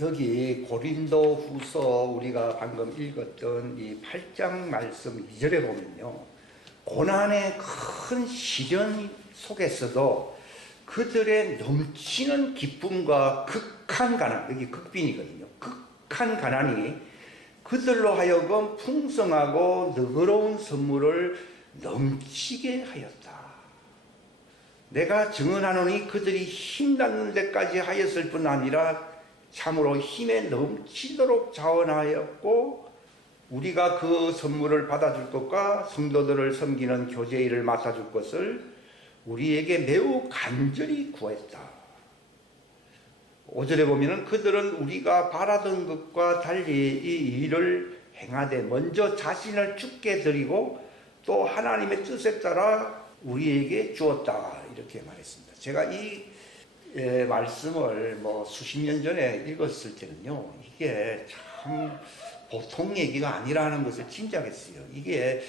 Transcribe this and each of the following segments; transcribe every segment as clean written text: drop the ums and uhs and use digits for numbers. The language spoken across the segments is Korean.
여기 고린도후서 우리가 방금 읽었던 이 8장 말씀 2절에 보면요, 고난의 큰 시련 속에서도 그들의 넘치는 기쁨과 극한 가난, 여기 극빈이거든요. 극한 가난이 그들로 하여금 풍성하고 너그러운 선물을 넘치게 하였다. 내가 증언하노니 그들이 힘닿는 데까지 하였을 뿐 아니라 참으로 힘에 넘치도록 자원하였고, 우리가 그 선물을 받아줄 것과 성도들을 섬기는 교제 일을 맡아줄 것을 우리에게 매우 간절히 구했다. 5절에 보면은 그들은 우리가 바라던 것과 달리 이 일을 행하되 먼저 자신을 죽게 드리고 또 하나님의 뜻에 따라 우리에게 주었다, 이렇게 말했습니다. 제가 이 말씀을 수십 년 전에 읽었을 때는요, 이게 참 보통 얘기가 아니라는 것을 짐작했어요. 이게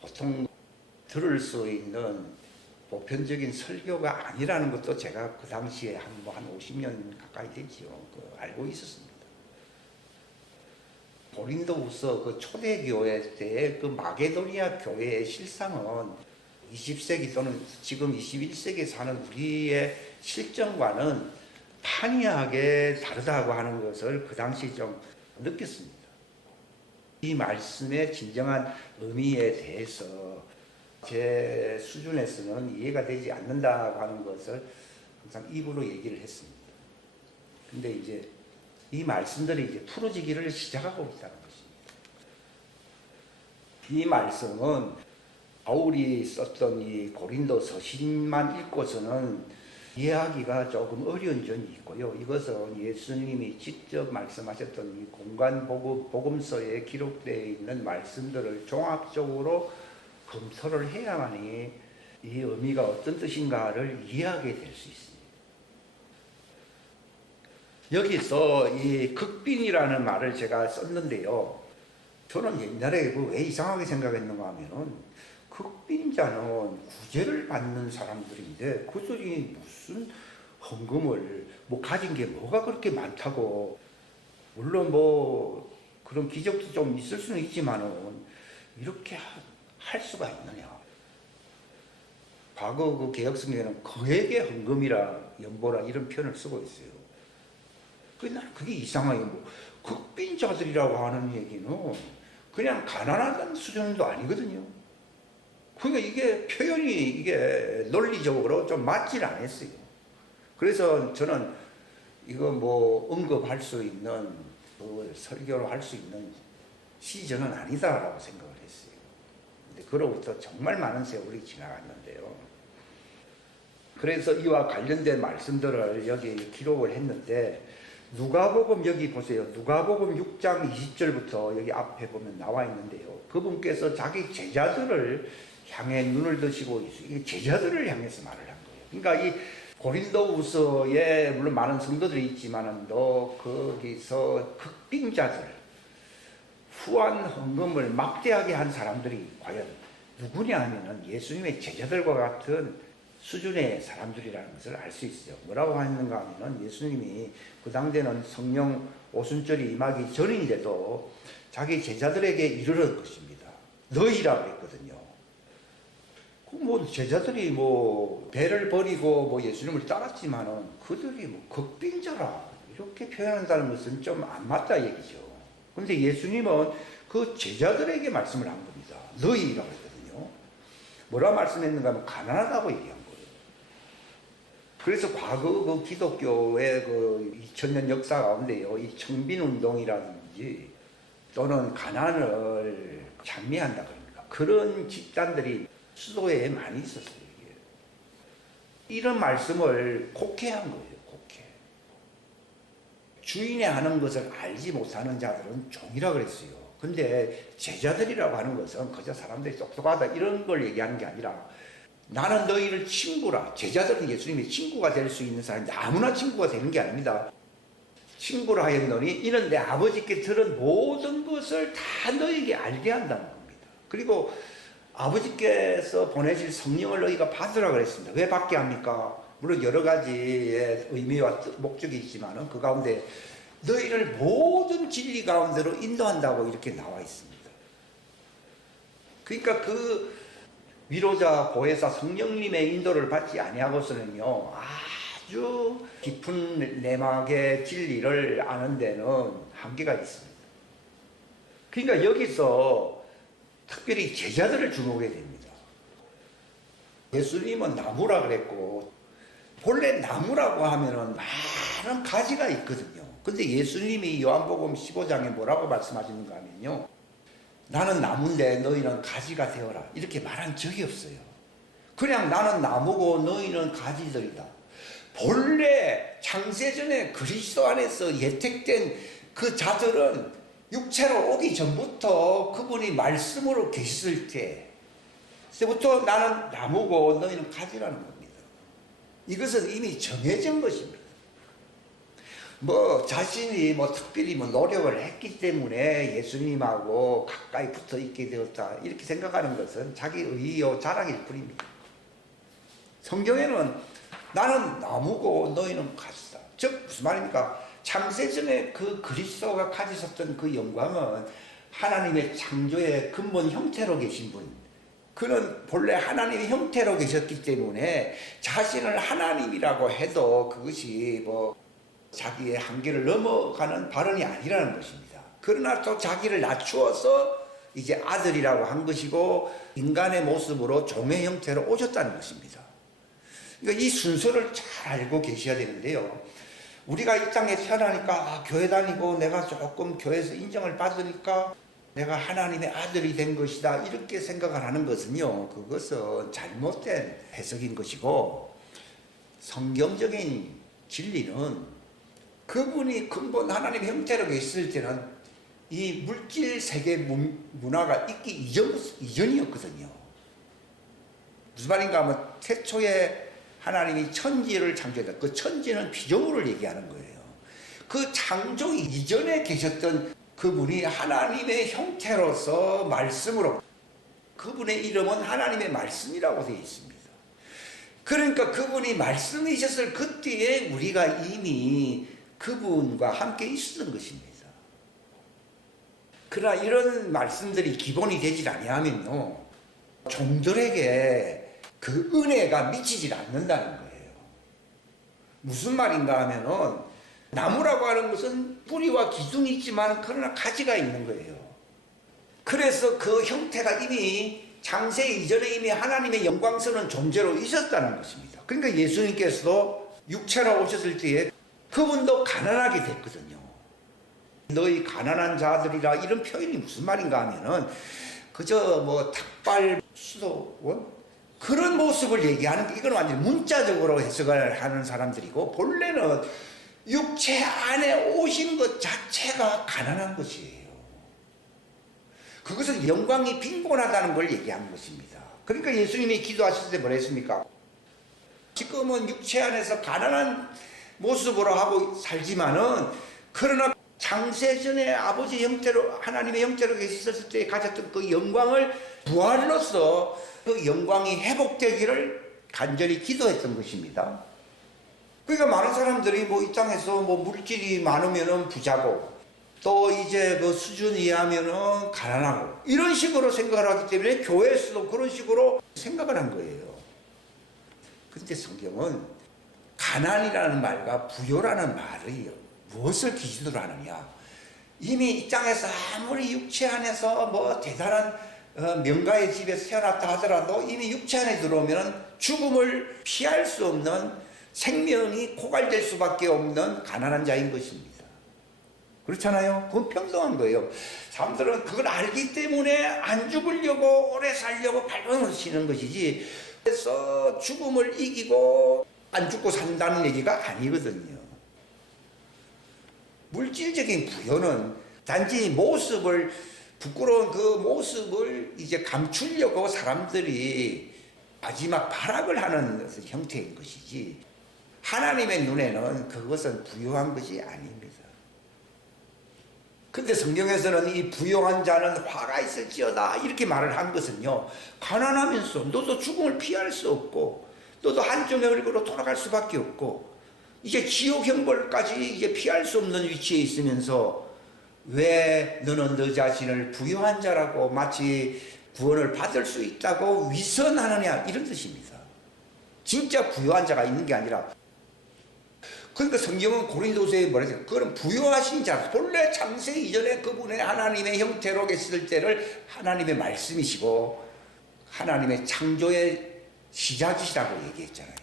보통 들을 수 있는 보편적인 설교가 아니라는 것도 제가 그 당시에 한 50년 가까이 되지요. 알고 있었습니다. 고린도후서 그 초대교회 때 그 마게도니아 교회의 실상은 20세기 또는 지금 21세기에 사는 우리의 실정과는 판이하게 다르다고 하는 것을 그 당시 좀 느꼈습니다. 이 말씀의 진정한 의미에 대해서 제 수준에서는 이해가 되지 않는다고 하는 것을 항상 입으로 얘기를 했습니다. 근데 이제 이 말씀들이 이제 풀어지기를 시작하고 있다는 것입니다. 이 말씀은 바울이 썼던 이 고린도 서신만 읽고서는 이해하기가 조금 어려운 점이 있고요. 이것은 예수님이 직접 말씀하셨던 이 공간 복음서에 기록되어 있는 말씀들을 종합적으로 검토를 해야만이 이 의미가 어떤 뜻인가를 이해하게 될 수 있습니다. 여기서 이 극빈이라는 말을 제가 썼는데요, 저는 옛날에 왜 이상하게 생각했는가 하면은, 극빈자는 구제를 받는 사람들인데 그들이 무슨 헌금을 가진 게 뭐가 그렇게 많다고, 물론 그런 기적도 좀 있을 수는 있지만은 이렇게 할 수가 있느냐. 과거 그 개혁성경에는 그에게 헌금이라 연보라 이런 표현을 쓰고 있어요. 나는 그게 이상하게 극빈자들이라고 하는 얘기는 그냥 가난하다는 수준도 아니거든요. 그러니까 이게 표현이 이게 논리적으로 좀 맞질 않았어요. 그래서 저는 이거 언급할 수 있는, 설교로 할 수 있는 시즌은 아니다라고 생각을 했어요. 근데 그로부터 정말 많은 세월이 지나갔는데요. 그래서 이와 관련된 말씀들을 여기 기록을 했는데, 누가복음 여기 보세요. 누가복음 6장 20절부터 여기 앞에 보면 나와 있는데요. 그분께서 자기 제자들을 향해 눈을 드시고 제자들을 향해서 말을 한 거예요. 그러니까 이 고린도후서에 물론 많은 성도들이 있지만은 또 거기서 극빈자들, 후한 헌금을 막대하게 한 사람들이 과연 누구냐 하면은 예수님의 제자들과 같은 수준의 사람들이라는 것을 알 수 있어요. 뭐라고 했는가 하면은 예수님이 그 당대는 성령 오순절이 임하기 전인데도 자기 제자들에게 이르는 것입니다. 너희라고 했거든요. 제자들이 배를 버리고 예수님을 따랐지만은 그들이 극빈자라 이렇게 표현한다는 것은 좀 안 맞다 얘기죠. 근데 예수님은 그 제자들에게 말씀을 한 겁니다. 너희라고 했거든요. 뭐라 말씀했는가 하면 가난하다고 얘기한 거예요. 그래서 과거 그 기독교의 2000년 역사 가운데요, 이 청빈운동이라든지 또는 가난을 장려한다 그럽니까? 그런 집단들이 수도에 많이 있었어요. 이게. 이런 말씀을 곡해한 거예요. 곡해. 주인의 하는 것을 알지 못하는 자들은 종이라 그랬어요. 근데 제자들이라고 하는 것은 그저 사람들이 똑똑하다 이런 걸 얘기하는 게 아니라, 나는 너희를 친구라. 제자들은 예수님의 친구가 될 수 있는 사람인데 아무나 친구가 되는 게 아닙니다. 친구라 하였노니 이는 내 아버지께 들은 모든 것을 다 너희에게 알게 한다는 겁니다. 그리고 아버지께서 보내실 성령을 너희가 받으라 그랬습니다. 왜 받게 합니까? 물론 여러 가지의 의미와 목적이 있지만은 그 가운데 너희를 모든 진리 가운데로 인도한다고 이렇게 나와 있습니다. 그러니까 그 위로자 보혜사 성령님의 인도를 받지 아니하고서는요, 아주 깊은 내막의 진리를 아는 데는 한계가 있습니다. 그러니까 여기서 특별히 제자들을 주목해야 됩니다. 예수님은 나무라 그랬고, 본래 나무라고 하면은 많은 가지가 있거든요. 근데 예수님이 요한복음 15장에 뭐라고 말씀하시는가 하면요, 나는 나무인데 너희는 가지가 되어라, 이렇게 말한 적이 없어요. 그냥 나는 나무고 너희는 가지들이다. 본래 창세전에 그리스도 안에서 예택된 그 자들은 육체로 오기 전부터 그분이 말씀으로 계셨을 때부터 나는 나무고 너희는 가지라는 겁니다. 이것은 이미 정해진 것입니다. 뭐 자신이 뭐 특별히 뭐 노력을 했기 때문에 예수님하고 가까이 붙어 있게 되었다, 이렇게 생각하는 것은 자기 의요 자랑일 뿐입니다. 성경에는 나는 나무고 너희는 가지다. 즉 무슨 말입니까? 창세전에 그 그리스도가 가지셨던 그 영광은 하나님의 창조의 근본 형태로 계신 분, 그는 본래 하나님의 형태로 계셨기 때문에 자신을 하나님이라고 해도 그것이 뭐 자기의 한계를 넘어가는 발언이 아니라는 것입니다. 그러나 또 자기를 낮추어서 이제 아들이라고 한 것이고 인간의 모습으로 종의 형태로 오셨다는 것입니다. 그러니까 이 순서를 잘 알고 계셔야 되는데요, 우리가 이 땅에 태어나니까 교회 다니고 내가 조금 교회에서 인정을 받으니까 내가 하나님의 아들이 된 것이다, 이렇게 생각을 하는 것은요, 그것은 잘못된 해석인 것이고, 성경적인 진리는 그분이 근본 하나님의 형태로 계셨을 때는 이 물질 세계 문화가 있기 이전이었거든요. 무슨 말인가 하면 태초에 하나님이 천지를 창조했다. 그 천지는 피조물을 얘기하는 거예요. 그 창조 이전에 계셨던 그분이 하나님의 형태로서 말씀으로, 그분의 이름은 하나님의 말씀이라고 되어 있습니다. 그러니까 그분이 말씀이셨을 그때에 우리가 이미 그분과 함께 있었던 것입니다. 그러나 이런 말씀들이 기본이 되질 아니하면요, 종들에게 그 은혜가 미치질 않는다는 거예요. 무슨 말인가 하면은 나무라고 하는 것은 뿌리와 기둥이 있지만 그러나 가지가 있는 거예요. 그래서 그 형태가 이미 창세 이전에 이미 하나님의 영광스러운 존재로 있었다는 것입니다. 그러니까 예수님께서도 육체로 오셨을 때에 그분도 가난하게 됐거든요. 너희 가난한 자들이라, 이런 표현이 무슨 말인가 하면은 그저 뭐 닭발 수도원 그런 모습을 얘기하는 게, 이건 완전히 문자적으로 해석을 하는 사람들이고, 본래는 육체 안에 오신 것 자체가 가난한 것이에요. 그것은 영광이 빈곤하다는 걸 얘기하는 것입니다. 그러니까 예수님이 기도하실 때 뭐라 했습니까? 지금은 육체 안에서 가난한 모습으로 하고 살지만은, 그러나 창세전에 아버지 형태로 하나님의 형태로 계셨을 때 가졌던 그 영광을 부활로서 그 영광이 회복되기를 간절히 기도했던 것입니다. 그러니까 많은 사람들이 뭐 이 땅에서 뭐 물질이 많으면은 부자고, 또 이제 그 수준 이하면은 가난하고, 이런 식으로 생각을 하기 때문에 교회에서도 그런 식으로 생각을 한 거예요. 그런데 성경은 가난이라는 말과 부요라는 말이 무엇을 기준으로 하느냐, 이미 이 땅에서 아무리 육체 안에서 뭐 대단한 명가의 집에서 태어났다 하더라도 이미 육체 안에 들어오면 죽음을 피할 수 없는, 생명이 고갈될 수밖에 없는 가난한 자인 것입니다. 그렇잖아요. 그건 평등한 거예요. 사람들은 그걸 알기 때문에 안 죽으려고 오래 살려고 발버둥을 치는 것이지, 그래서 죽음을 이기고 안 죽고 산다는 얘기가 아니거든요. 물질적인 부여는 단지 모습을, 부끄러운 그 모습을 이제 감추려고 사람들이 마지막 발악을 하는 형태인 것이지, 하나님의 눈에는 그것은 부유한 것이 아닙니다. 근데 성경에서는 이 부유한 자는 화가 있을지어다 이렇게 말을 한 것은요, 가난하면서 너도 죽음을 피할 수 없고, 너도 한쪽 얼굴로 돌아갈 수밖에 없고, 이제 지옥 형벌까지 이제 피할 수 없는 위치에 있으면서 왜 너는 너 자신을 부유한 자라고 마치 구원을 받을 수 있다고 위선하느냐 이런 뜻입니다. 진짜 부유한 자가 있는 게 아니라 그러니까 성경은 고린도서에 뭐라 했어요? 그건 부유하신 자, 본래 창세 이전에 그분의 하나님의 형태로 계실 때를 하나님의 말씀이시고 하나님의 창조의 시작이시라고 얘기했잖아요.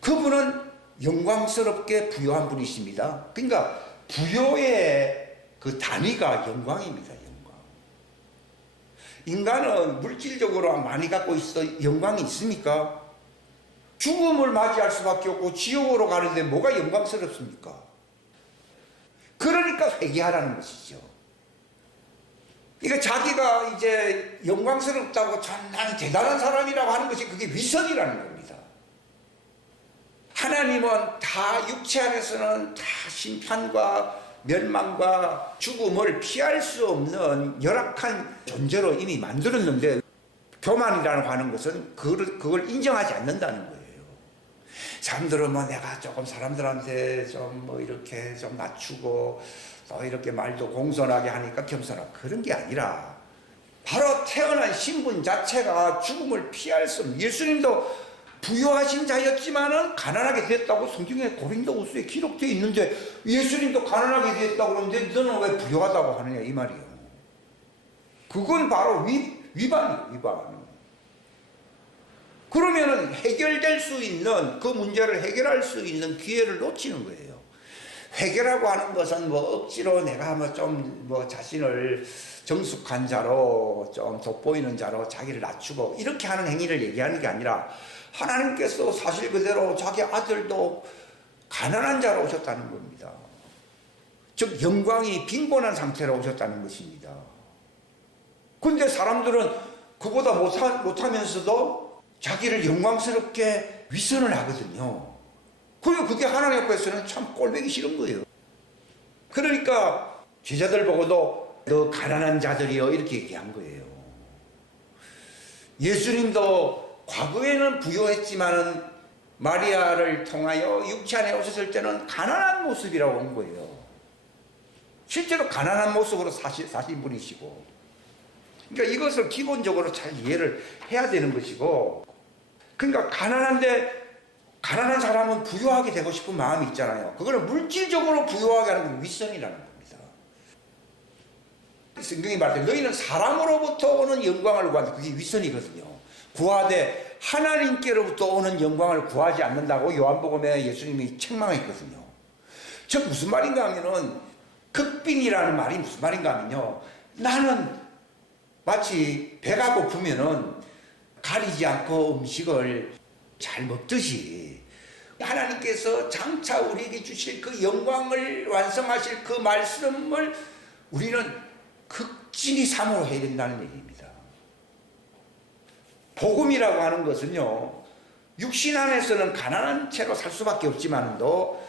그분은 영광스럽게 부유한 분이십니다. 그러니까 부여의 그 단위가 영광입니다. 영광. 인간은 물질적으로 많이 갖고 있어 영광이 있습니까? 죽음을 맞이할 수밖에 없고 지옥으로 가는데 뭐가 영광스럽습니까? 그러니까 회개하라는 것이죠. 그러니까 자기가 이제 영광스럽다고 나는 대단한 사람이라고 하는 것이 그게 위선이라는 겁니다. 하나님은 다 육체 안에서는 다 심판과 멸망과 죽음을 피할 수 없는 열악한 존재로 이미 만들었는데 교만이라고 하는 것은 그걸 인정하지 않는다는 거예요. 사람들은 뭐 내가 조금 사람들한테 좀 뭐 이렇게 좀 낮추고 또 이렇게 말도 공손하게 하니까 겸손하고 그런 게 아니라 바로 태어난 신분 자체가 죽음을 피할 수 없는 예수님도 부유하신 자였지만은 가난하게 됐다고 성경에 고린도후서에 기록되어 있는데 예수님도 가난하게 됐다고 그러는데 너는 왜 부유하다고 하느냐 이 말이에요. 그건 바로 위반이에요. 위반. 그러면은 해결될 수 있는 그 문제를 해결할 수 있는 기회를 놓치는 거예요. 회개라고 하는 것은 뭐 억지로 내가 뭐 좀 뭐 자신을 정숙한 자로 좀 돋보이는 자로 자기를 낮추고 이렇게 하는 행위를 얘기하는 게 아니라 하나님께서 사실 그대로 자기 아들도 가난한 자로 오셨다는 겁니다. 즉 영광이 빈곤한 상태로 오셨다는 것입니다. 그런데 사람들은 그보다 못하면서도 자기를 영광스럽게 위선을 하거든요. 그리고 그게 하나님 앞에서는 참 꼴보기 싫은 거예요. 그러니까 제자들 보고도 너 가난한 자들이여 이렇게 얘기한 거예요. 예수님도 과거에는 부유했지만은 마리아를 통하여 육체 안에 오셨을 때는 가난한 모습이라고 온 거예요. 실제로 가난한 모습으로 사신 분이시고, 그러니까 이것을 기본적으로 잘 이해를 해야 되는 것이고, 그러니까 가난한 사람은 부유하게 되고 싶은 마음이 있잖아요. 그거는 물질적으로 부유하게 하는 건 윗선이라는 겁니다. 성경이 말할 때 너희는 사람으로부터 오는 영광을 구한다. 그게 윗선이거든요. 구하되 하나님께로부터 오는 영광을 구하지 않는다고 요한복음에 예수님이 책망했거든요. 즉 무슨 말인가 하면은 극빈이라는 말이 무슨 말인가 하면요. 나는 마치 배가 고프면은 가리지 않고 음식을 잘 먹듯이 하나님께서 장차 우리에게 주실 그 영광을 완성하실 그 말씀을 우리는 극진히 사모해야 된다는 얘기입니다. 복음이라고 하는 것은요, 육신 안에서는 가난한 채로 살 수밖에 없지만도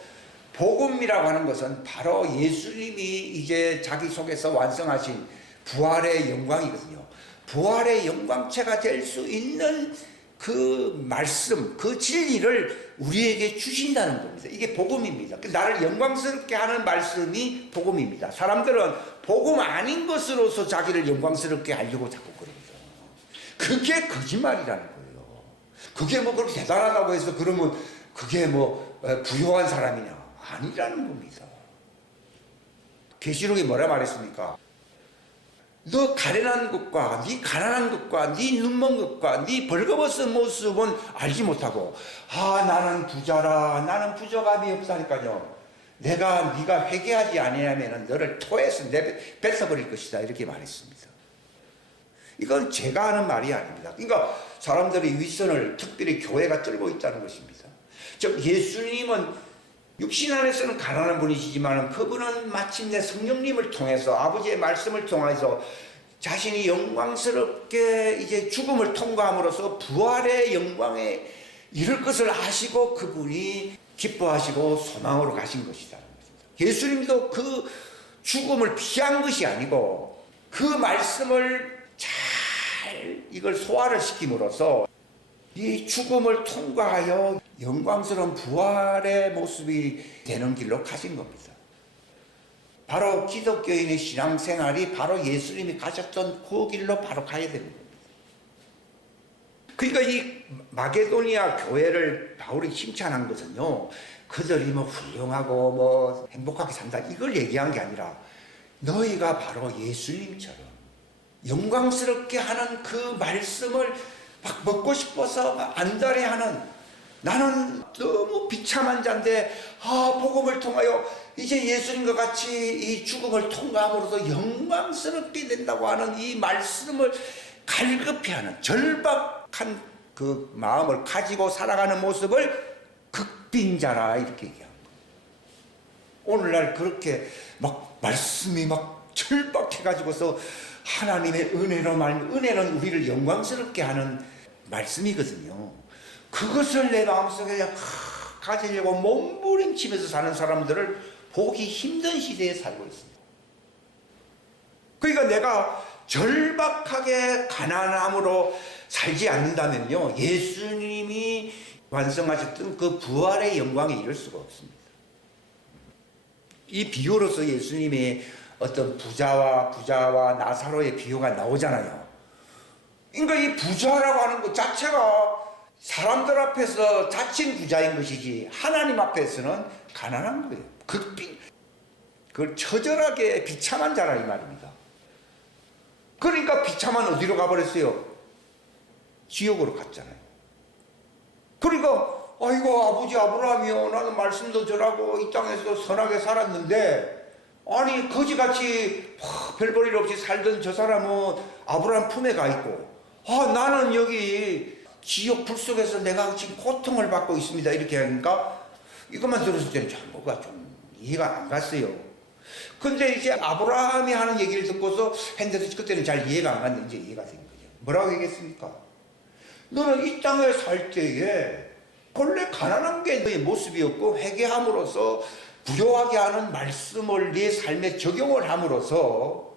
복음이라고 하는 것은 바로 예수님이 이제 자기 속에서 완성하신 부활의 영광이거든요. 부활의 영광체가 될 수 있는 그 말씀, 그 진리를 우리에게 주신다는 겁니다. 이게 복음입니다. 나를 영광스럽게 하는 말씀이 복음입니다. 사람들은 복음 아닌 것으로서 자기를 영광스럽게 하려고 자꾸 그럽니다. 그게 거짓말이라는 거예요. 그게 뭐 그렇게 대단하다고 해서 그러면 그게 뭐 부유한 사람이냐? 아니라는 겁니다. 계시록이 뭐라 말했습니까? 너 가련한 것과 네 가난한 것과 네 눈먼 것과 네 벌거벗은 모습은 알지 못하고 나는 부자라 나는 부족함이 없다니까요. 네가 회개하지 아니하면 너를 토해서 뱉어버릴 것이다 이렇게 말했습니다. 이건 제가 하는 말이 아닙니다. 그러니까 사람들이 윗선을 특별히 교회가 떨고 있다는 것입니다. 즉 예수님은 육신 안에서는 가난한 분이시지만 그분은 마침내 성령님을 통해서 아버지의 말씀을 통해서 자신이 영광스럽게 이제 죽음을 통과함으로써 부활의 영광에 이를 것을 아시고 그분이 기뻐하시고 소망으로 가신 것이다. 예수님도 그 죽음을 피한 것이 아니고 그 말씀을 잘 이걸 소화를 시킴으로써 이 죽음을 통과하여 영광스러운 부활의 모습이 되는 길로 가신 겁니다. 바로 기독교인의 신앙생활이 바로 예수님이 가셨던 그 길로 바로 가야 되는 겁니다. 그러니까 이 마게도니아 교회를 바울이 칭찬한 것은요, 그들이 뭐 훌륭하고 뭐 행복하게 산다 이걸 얘기한 게 아니라 너희가 바로 예수님처럼 영광스럽게 하는 그 말씀을 막 먹고 싶어서 막 안달해하는, 나는 너무 비참한 자인데 복음을 통하여 이제 예수님과 같이 이 죽음을 통과함으로써 영광스럽게 된다고 하는 이 말씀을 갈급해하는 절박한 그 마음을 가지고 살아가는 모습을 극빈자라 이렇게 얘기한 거예요. 오늘날 그렇게 막 말씀이 막 절박해가지고서 하나님의 은혜는 우리를 영광스럽게 하는 말씀이거든요. 그것을 내 마음속에 가지려고 몸부림치면서 사는 사람들을 보기 힘든 시대에 살고 있습니다. 그러니까 내가 절박하게 가난함으로 살지 않는다면요, 예수님이 완성하셨던 그 부활의 영광에 이를 수가 없습니다. 이 비유로서 예수님의 어떤 부자와 나사로의 비유가 나오잖아요. 그러니까 이 부자라고 하는 것 자체가 사람들 앞에서 자칭 부자인 것이지 하나님 앞에서는 가난한 거예요. 그걸 처절하게 비참한 자라 이 말입니다. 그러니까 비참한 어디로 가버렸어요? 지옥으로 갔잖아요. 그러니까 아이고 아버지 아브라함이요, 나는 말씀도 전하고 이 땅에서 선하게 살았는데 아니 거지같이 별 일 없이 살던 저 사람은 아브라함 품에 가 있고 나는 여기 지옥 불 속에서 내가 지금 고통을 받고 있습니다 이렇게 하니까 이것만 들었을 때는 참 뭐가 좀 이해가 안 갔어요. 근데 이제 아브라함이 하는 얘기를 듣고서 했는데도 그때는 잘 이해가 안 갔는데 이제 이해가 된 거죠. 뭐라고 얘기했습니까? 너는 이 땅에 살 때에 본래 가난한 게 너의 모습이었고 회개함으로써 부요하게 하는 말씀을 네 삶에 적용을 함으로써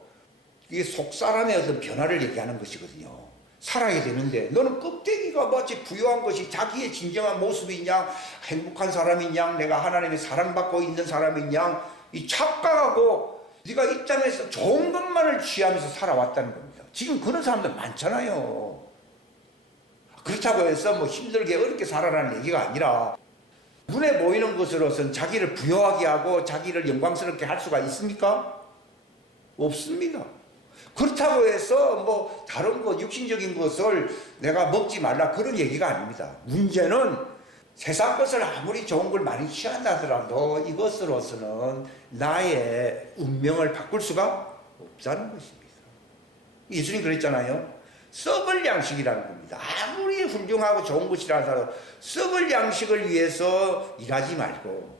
이게 속사람의 어떤 변화를 얘기하는 것이거든요. 살아야 되는데 너는 껍데기가 마치 부요한 것이 자기의 진정한 모습이냐, 행복한 사람이냐, 내가 하나님의 사랑받고 있는 사람이냐, 이 착각하고 네가 이 땅에서 좋은 것만을 취하면서 살아왔다는 겁니다. 지금 그런 사람들 많잖아요. 그렇다고 해서 뭐 힘들게 어렵게 살아라는 얘기가 아니라 눈에 보이는 것으로선 자기를 부요하게 하고 자기를 영광스럽게 할 수가 있습니까? 없습니다. 그렇다고 해서 뭐 다른 것 육신적인 것을 내가 먹지 말라 그런 얘기가 아닙니다. 문제는 세상 것을 아무리 좋은 걸 많이 취한다 하더라도 이것으로서는 나의 운명을 바꿀 수가 없다는 것입니다. 예수님 그랬잖아요. 썩을 양식이라는 겁니다. 아무리 훌륭하고 좋은 것이라 하더라도 썩을 양식을 위해서 일하지 말고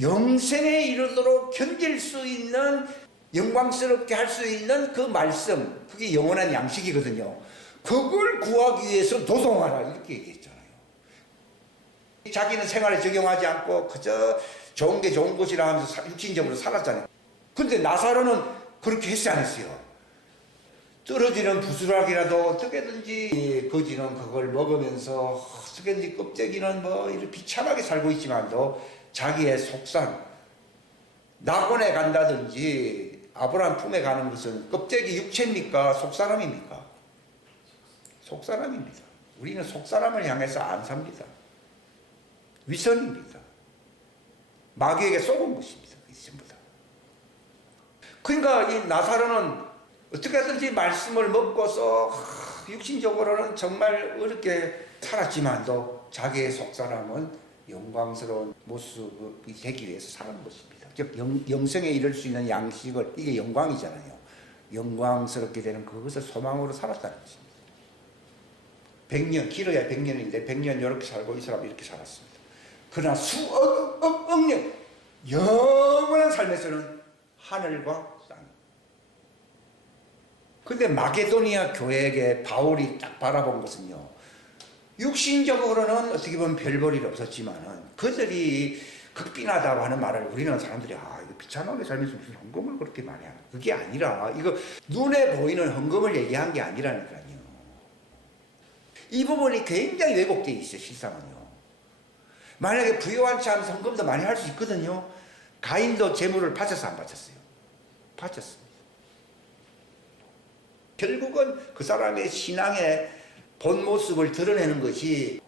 영생에 이르도록 견딜 수 있는, 영광스럽게 할 수 있는 그 말씀, 그게 영원한 양식이거든요. 그걸 구하기 위해서 노동하라 이렇게 얘기했잖아요. 자기는 생활에 적용하지 않고 그저 좋은 게 좋은 것이라 하면서 육신적으로 살았잖아요. 근데 나사로는 그렇게 했지 않았어요. 떨어지는 부스락이라도 어떻게든지 거지는 그걸 먹으면서 어떻게든지 껍데기는 뭐 이렇게 비참하게 살고 있지만도 자기의 속상, 낙원에 간다든지 아브라함 품에 가는 것은 껍데기 육체입니까? 속사람입니까? 속사람입니다. 우리는 속사람을 향해서 안 삽니다. 위선입니다. 마귀에게 속은 것입니다. 전부 다. 그러니까 이 나사로는 어떻게든지 말씀을 먹고서 육신적으로는 정말 어렵게 살았지만도 자기의 속사람은 영광스러운 모습이 되기 위해서 사는 것입니다. 즉 영생에 이를 수 있는 양식을, 이게 영광이잖아요. 영광스럽게 되는 그것을 소망으로 살았다는 것입니다. 100년, 길어야 100년인데 100년 이렇게 살고 이 사람이 이렇게 살았습니다. 그러나 수억 년 영원한 삶에서는 하늘과 땅. 근데 마게도니아 교회에게 바울이 딱 바라본 것은요, 육신적으로는 어떻게 보면 별 볼 일 없었지만은 그들이 극빈하다고 하는 말을 우리는 사람들이 이거 비참하게 살면서 무슨 헌금을 그렇게 많이 하나, 그게 아니라 이거 눈에 보이는 헌금을 얘기한 게 아니라니까요. 이 부분이 굉장히 왜곡되어 있어요. 실상은요. 만약에 부유한 참 헌금도 많이 할 수 있거든요. 가인도 재물을 바쳤어 안 바쳤어요? 바쳤습니다. 결국은 그 사람의 신앙의 본 모습을 드러내는 것이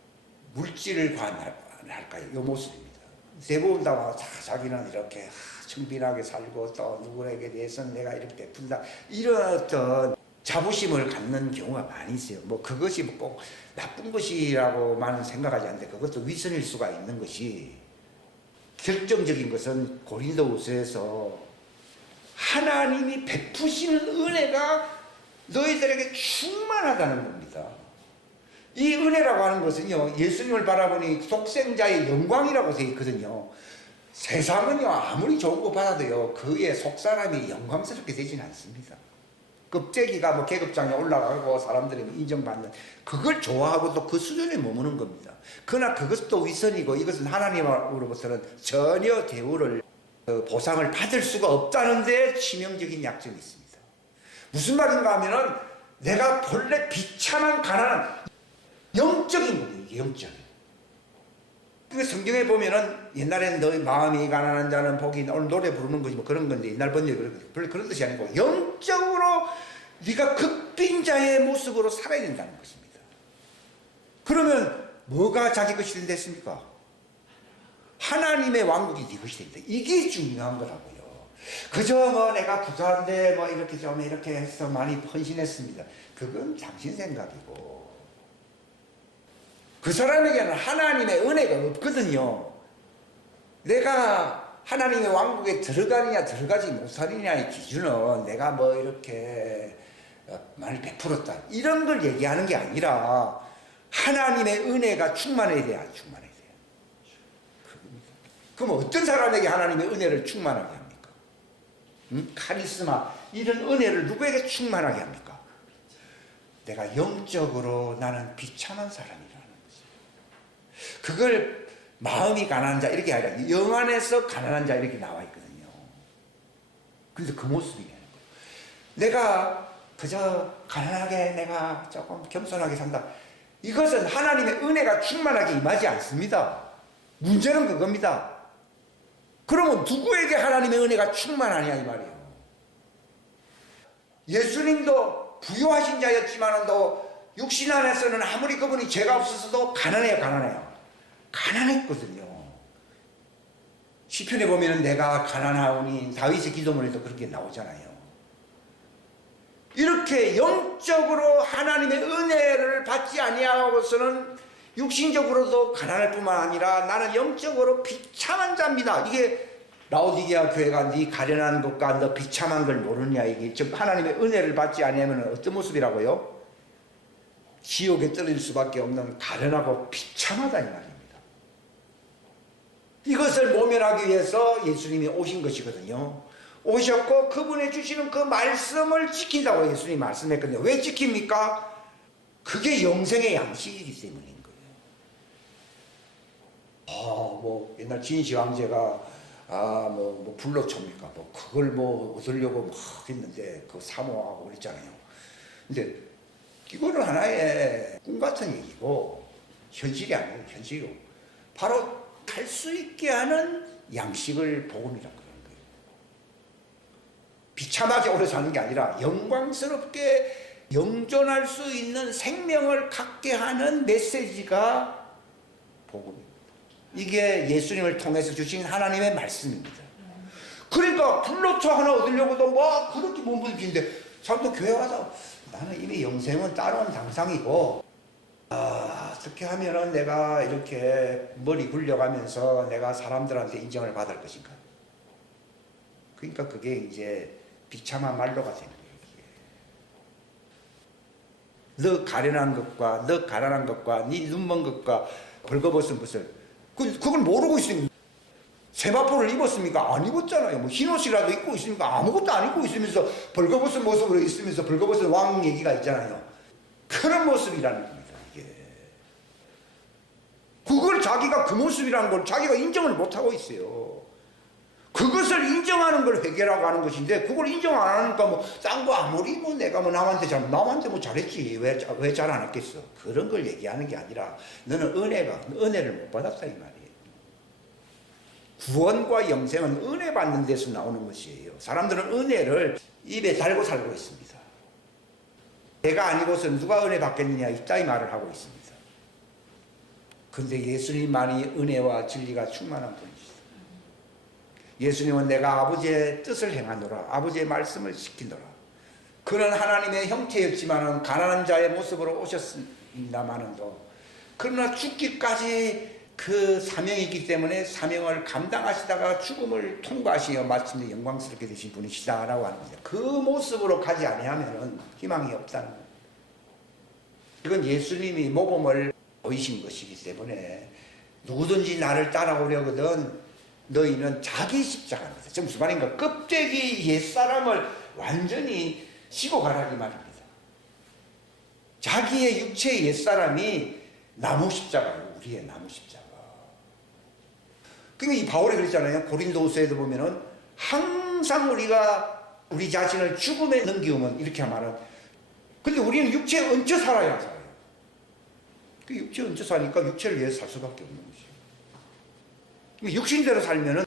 물질을 관할까요? 이 모습입니다. 대부분 다 자기는 이렇게 청빈하게 살고 또 누구에게 대해서는 내가 이렇게 베푼다 이런 어떤 자부심을 갖는 경우가 많이 있어요. 뭐 그것이 꼭 나쁜 것이라고만 생각하지 않는데 그것도 위선일 수가 있는 것이 결정적인 것은 고린도후서에서 하나님이 베푸시는 은혜가 너희들에게 충만하다는 겁니다. 이 은혜라고 하는 것은요, 예수님을 바라보니 속생자의 영광이라고 되어 있거든요. 세상은요, 아무리 좋은 거 받아도요, 그의 속사람이 영광스럽게 되지는 않습니다. 껍데기가 뭐 계급장에 올라가고 사람들이 인정받는 그걸 좋아하고 또 그 수준에 머무는 겁니다. 그러나 그것도 위선이고 이것은 하나님으로부터는 전혀 대우를 보상을 받을 수가 없다는 데 치명적인 약점이 있습니다. 무슨 말인가 하면은 내가 본래 비참한 가난한 영적인 거예요. 이게 영적인. 그 성경에 보면은 옛날에는 너희 마음이 가난한 자는 복이 오늘 노래 부르는 거지 뭐 그런 건데 옛날 번역이 별로 그런 뜻이 아니고 영적으로 네가 극빈자의 모습으로 살아야 된다는 것입니다. 그러면 뭐가 자기 것이 된다 했습니까? 하나님의 왕국이 네 것이 된다. 이게 중요한 거라고요. 그저 뭐 내가 부자인데 뭐 이렇게 좀 이렇게 해서 많이 헌신했습니다. 그건 당신 생각이고 그 사람에게는 하나님의 은혜가 없거든요. 내가 하나님의 왕국에 들어가느냐 들어가지 못하느냐의 기준은 내가 뭐 이렇게 많이 베풀었다 이런 걸 얘기하는 게 아니라 하나님의 은혜가 충만해야 돼요. 충만해야 돼요. 그럼 어떤 사람에게 하나님의 은혜를 충만하게 합니까? 카리스마 이런 은혜를 누구에게 충만하게 합니까? 내가 영적으로 나는 비참한 사람이라는 거죠. 그걸 마음이 가난한 자 이렇게 아니라 영 안에서 가난한 자 이렇게 나와 있거든요. 그래서 그 모습이 되는 거예요. 내가 그저 가난하게 내가 조금 겸손하게 산다. 이것은 하나님의 은혜가 충만하게 임하지 않습니다. 문제는 그겁니다. 그러면 누구에게 하나님의 은혜가 충만하냐 이 말이에요. 예수님도 부유하신 자였지만도 육신 안에서는 아무리 그분이 죄가 없어서도 가난해요. 가난했거든요. 시편에 보면 내가 가난하오니 다윗의 기도문에도 그렇게 나오잖아요. 이렇게 영적으로 하나님의 은혜를 받지 아니하고서는 육신적으로도 가난할 뿐만 아니라 나는 영적으로 비참한 자입니다. 이게 라오디게아 교회가 네 가련한 것과 너 비참한 걸 모르냐 이게 즉 하나님의 은혜를 받지 아니하면 어떤 모습이라고요? 지옥에 떨어질 수밖에 없는 가련하고 비참하다 이 말입니다. 이것을 모면하기 위해서 예수님이 오신 것이거든요. 오셨고 그분이 주시는 그 말씀을 지킨다고 예수님이 말씀했거든요. 왜 지킵니까? 그게 영생의 양식이기 때문인 거예요. 뭐 옛날 진시 왕제가 뭐 불로초입니까? 뭐 그걸 뭐 얻으려고 막 했는데 그거 사모하고 그랬잖아요. 근데 이거는 하나의 꿈 같은 얘기고 현실이 아니에요. 현실이고 바로 갈 수 있게 하는 양식을 복음이라고 그러는 거예요. 비참하게 오래 사는 게 아니라 영광스럽게 영존할 수 있는 생명을 갖게 하는 메시지가 복음입니다. 이게 예수님을 통해서 주신 하나님의 말씀입니다. 그러니까 불로초 하나 얻으려고도 막 그렇게 몸부림치는데 사람도 교회 와서 나는 이미 영생은 따로는 당상이고 어떻게 하면은 내가 이렇게 머리 굴려가면서 내가 사람들한테 인정을 받을 것인가. 그러니까 그게 이제 비참한 말로가 되는 거예요. 너 가련한 것과 너 가난한 것과 네 눈먼 것과 벌거벗은 것을 그걸 모르고 있으면 세마포를 입었습니까? 안 입었잖아요. 뭐 흰옷이라도 입고 있습니까? 아무것도 안 입고 있으면서 벌거벗은 모습으로 있으면서 벌거벗은 왕 얘기가 있잖아요. 그런 모습이라는 겁니다. 이게 그걸 자기가 그 모습이라는 걸 자기가 인정을 못하고 있어요. 그 그것을 인정하는 걸 회개라고 하는 것인데, 그걸 인정 안 하니까 뭐 딴 거 아무리 뭐 내가 뭐 남한테 뭐 잘했지 왜 잘 안 했겠어, 그런 걸 얘기하는 게 아니라 너는 은혜를 못 받았다 이 말이에요. 구원과 영생은 은혜 받는 데서 나오는 것이에요. 사람들은 은혜를 입에 달고 살고 있습니다. 내가 아니고서 누가 은혜 받겠느냐 있다 이 말을 하고 있습니다. 근데 예수님만이 은혜와 진리가 충만한 분이시다. 예수님은 내가 아버지의 뜻을 행하노라, 아버지의 말씀을 지키노라. 그는 하나님의 형태였지만 가난한 자의 모습으로 오셨습니다마는도, 그러나 죽기까지 그 사명이 있기 때문에 사명을 감당하시다가 죽음을 통과하시어 마침내 영광스럽게 되신 분이시다라고 하는 거죠. 그 모습으로 가지 아니하면 희망이 없다는 거예요. 이건 예수님이 모범을 보이신 것이기 때문에 누구든지 나를 따라오려거든 너희는 자기 십자가입니다. 지금 무슨 말인가? 껍데기 옛사람을 완전히 지고 가라는 말입니다. 자기의 육체의 옛사람이 나무 십자가예요. 우리의 나무 십자가. 그러니까 이 바울이 그랬잖아요. 고린도후서에도 보면은 항상 우리가 우리 자신을 죽음에 넘기우면 이렇게 말은, 근데 우리는 육체에 얹혀 살아야 살아요. 그 육체에 얹혀 사니까 육체를 위해서 살 수밖에 없는 것이에요. 육신대로 살면은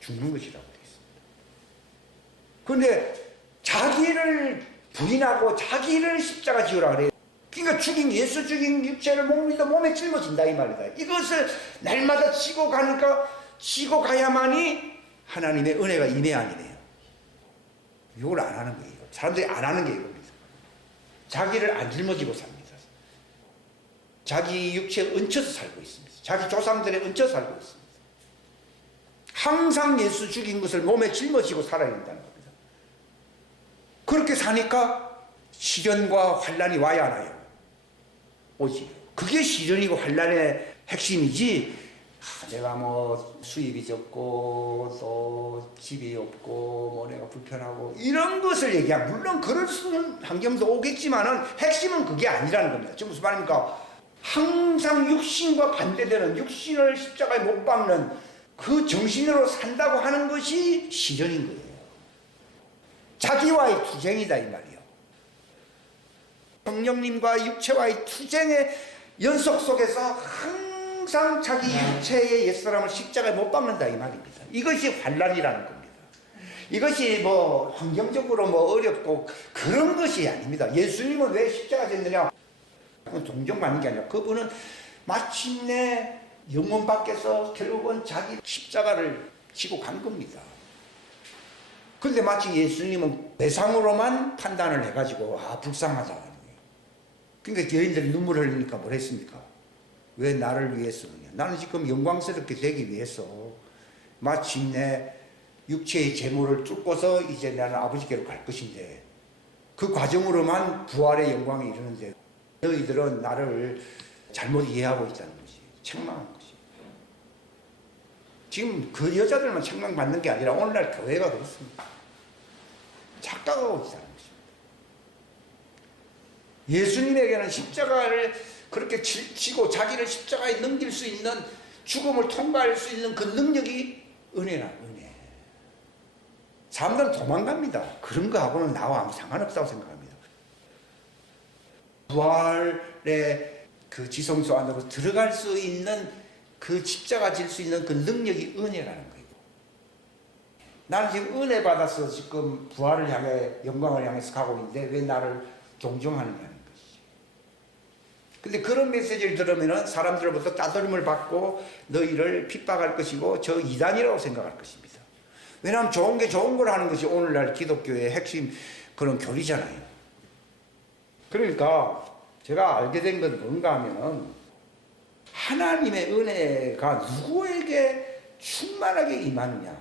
죽는 것이라고 되어 있습니다. 그런데 자기를 부인하고 자기를 십자가 지으라 그래요. 그러니까 예수 죽인 육체를 몸에 짊어진다 이 말이다. 이것을 날마다 지고 가니까, 지고 가야만이 하나님의 은혜가 임해 아니네요. 이걸 안 하는 거예요. 사람들이 안 하는 게 이겁니다. 자기를 안 짊어지고 삽니다. 자기 육체에 얹혀서 살고 있습니다. 자기 조상들에 얹혀 살고 있습니다. 항상 예수 죽인 것을 몸에 짊어지고 살아야 된다는 겁니다. 그렇게 사니까 시련과 환난이 와야 하나요? 오지. 그게 시련이고 환난의 핵심이지, 내가 뭐 수입이 적고 또 집이 없고 뭐 내가 불편하고 이런 것을 얘기하면 물론 그럴 수 있는 환경도 오겠지만은 핵심은 그게 아니라는 겁니다. 지금 무슨 말입니까? 항상 육신과 반대되는, 육신을 십자가에 못 박는 그 정신으로 산다고 하는 것이 시련인 거예요. 자기와의 투쟁이다 이 말이에요. 성령님과 육체와의 투쟁의 연속 속에서 항상 자기 육체의 옛사람을 십자가에 못 박는다 이 말입니다. 이것이 환난이라는 겁니다. 이것이 뭐 환경적으로 뭐 어렵고 그런 것이 아닙니다. 예수님은 왜 십자가 졌느냐? 동정받는 게 아니라 그분은 마침내 영원 밖에서 결국은 자기 십자가를 지고 간 겁니다. 그런데 마치 예수님은 배상으로만 판단을 해가지고 불쌍하다. 그러니까 여인들이 눈물을 흘리니까 뭘 했습니까? 왜 나를 위해서 그러냐? 나는 지금 영광스럽게 되기 위해서 마침내 육체의 재물을 뚫고서 이제 나는 아버지께로 갈 것인데, 그 과정으로만 부활의 영광에 이르는데 너희들은 나를 잘못 이해하고 있다는 것이 책망한 것이. 지금 그 여자들만 책망받는 게 아니라 오늘날 교회가 그렇습니다. 착각하고 있다는 것입니다. 예수님에게는 십자가를 그렇게 지고 자기를 십자가에 넘길 수 있는, 죽음을 통과할 수 있는 그 능력이 은혜라, 은혜. 사람들은 도망갑니다. 그런 거하고는 나와 아무 상관없다고 생각합니다. 부활의 그 지성소 안으로 들어갈 수 있는, 그 십자가 질 수 있는 그 능력이 은혜라는 거예요. 나는 지금 은혜 받아서 지금 부활을 향해, 영광을 향해서 가고 있는데 왜 나를 동정하느냐는 것이죠. 근데 그런 메시지를 들으면 사람들로부터 따돌림을 받고 너희를 핍박할 것이고 저 이단이라고 생각할 것입니다. 왜냐하면 좋은 게 좋은 걸 하는 것이 오늘날 기독교의 핵심 그런 교리잖아요. 그러니까 제가 알게 된 건 뭔가 하면, 하나님의 은혜가 누구에게 충만하게 임하느냐?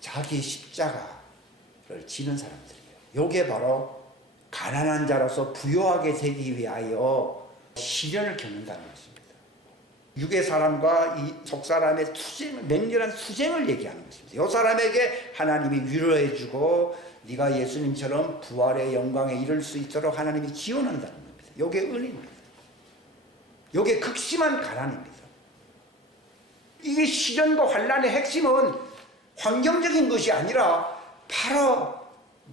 자기 십자가를 지는 사람들이에요. 요게 바로 가난한 자로서 부유하게 되기 위하여 시련을 겪는다는 것입니다. 육의 사람과 이 속사람의 투쟁, 맹렬한 투쟁을 얘기하는 것입니다. 요 사람에게 하나님이 위로해주고 네가 예수님처럼 부활의 영광에 이를 수 있도록 하나님이 지원한다는 겁니다. 요게 은혜입니다. 요게 극심한 가난입니다. 이게 시련과 환난의 핵심은 환경적인 것이 아니라 바로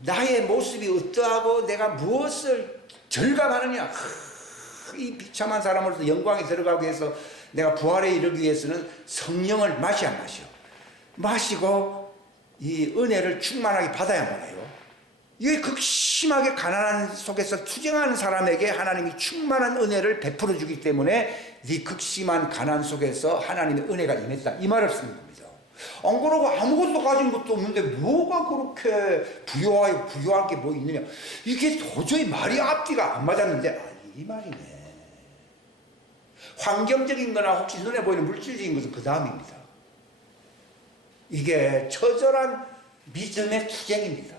나의 모습이 어떠하고 내가 무엇을 절감하느냐. 이 비참한 사람으로서 영광에 들어가기 위해서 내가 부활에 이르기 위해서는 성령을 마셔야 마셔. 마시고 이 은혜를 충만하게 받아야만 해요. 이게 극심하게 가난한 속에서 투쟁하는 사람에게 하나님이 충만한 은혜를 베풀어 주기 때문에 네 극심한 가난 속에서 하나님의 은혜가 임했다, 이 말을 쓰는 겁니다. 안 그러고 아무것도 가진 것도 없는데 뭐가 그렇게 부유할 게 뭐 있느냐. 이게 도저히 말이 앞뒤가 안 맞았는데 이 말이네. 환경적인 거나 혹시 눈에 보이는 물질적인 것은 그 다음입니다. 이게 처절한 믿음의 투쟁입니다.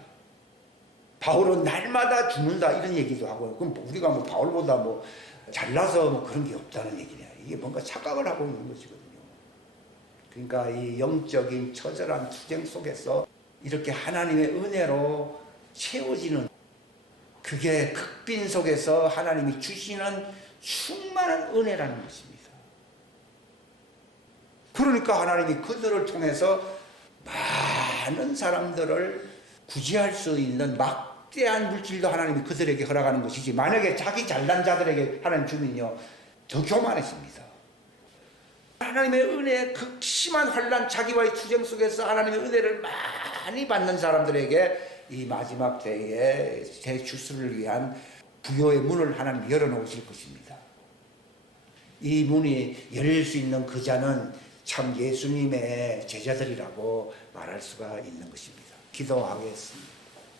바울은 날마다 죽는다 이런 얘기도 하고, 그럼 우리가 뭐 바울보다 뭐 잘나서 뭐 그런 게 없다는 얘기냐. 이게 뭔가 착각을 하고 있는 것이거든요. 그러니까 이 영적인 처절한 투쟁 속에서 이렇게 하나님의 은혜로 채워지는, 그게 극빈 속에서 하나님이 주시는 충만한 은혜라는 것입니다. 그러니까 하나님이 그들을 통해서 많은 사람들을 구제할 수 있는 막대한 물질도 하나님이 그들에게 허락하는 것이지, 만약에 자기 잘난 자들에게 하나님 주면요 더 교만해집니다. 하나님의 은혜의 극심한 환난, 자기와의 투쟁 속에서 하나님의 은혜를 많이 받는 사람들에게 이 마지막 때에 제 주수를 위한 부요의 문을 하나님 열어놓으실 것입니다. 이 문이 열릴 수 있는 그 자는 참 예수님의 제자들이라고 말할 수가 있는 것입니다. 기도하겠습니다.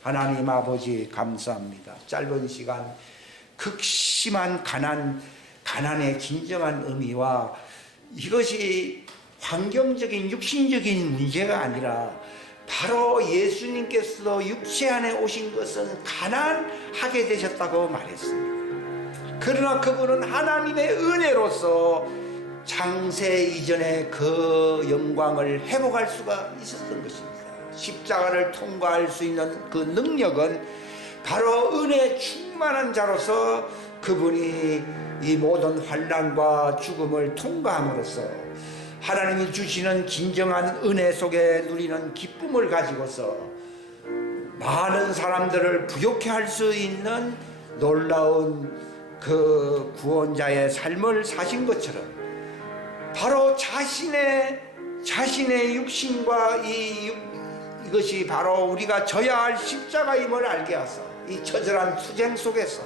하나님 아버지 감사합니다. 짧은 시간 극심한 가난의 진정한 의미와 이것이 환경적인 육신적인 문제가 아니라 바로 예수님께서도 육체 안에 오신 것은 가난하게 되셨다고 말했습니다. 그러나 그분은 하나님의 은혜로서 창세 이전에 그 영광을 회복할 수가 있었던 것입니다. 십자가를 통과할 수 있는 그 능력은 바로 은혜 충만한 자로서 그분이 이 모든 환난과 죽음을 통과함으로써 하나님이 주시는 진정한 은혜 속에 누리는 기쁨을 가지고서 많은 사람들을 부욕해 할 수 있는 놀라운 그 구원자의 삶을 사신 것처럼 바로 자신의 육신과 이것이 바로 우리가 져야 할 십자가임을 알게 하사 이 처절한 투쟁 속에서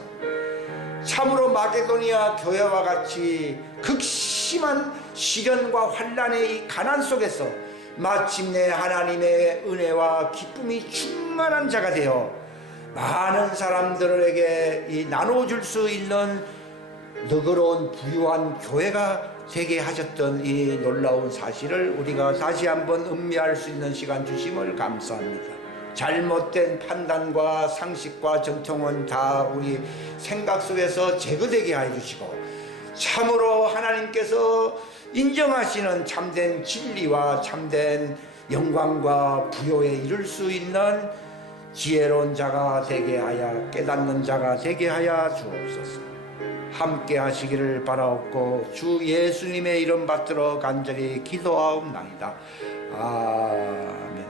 참으로 마게도니아 교회와 같이 극심한 시련과 환난의 이 가난 속에서 마침내 하나님의 은혜와 기쁨이 충만한 자가 되어 많은 사람들에게 이 나눠줄 수 있는 너그러운 부유한 교회가 되게 하셨던 이 놀라운 사실을 우리가 다시 한번 음미할 수 있는 시간 주심을 감사합니다. 잘못된 판단과 상식과 전통은 다 우리 생각 속에서 제거되게 해주시고 참으로 하나님께서 인정하시는 참된 진리와 참된 영광과 부요에 이를 수 있는 지혜로운 자가 되게 하여 깨닫는 자가 되게 하여 주옵소서. 함께 하시기를 바라옵고 주 예수님의 이름 받들어 간절히 기도하옵나이다. 아멘.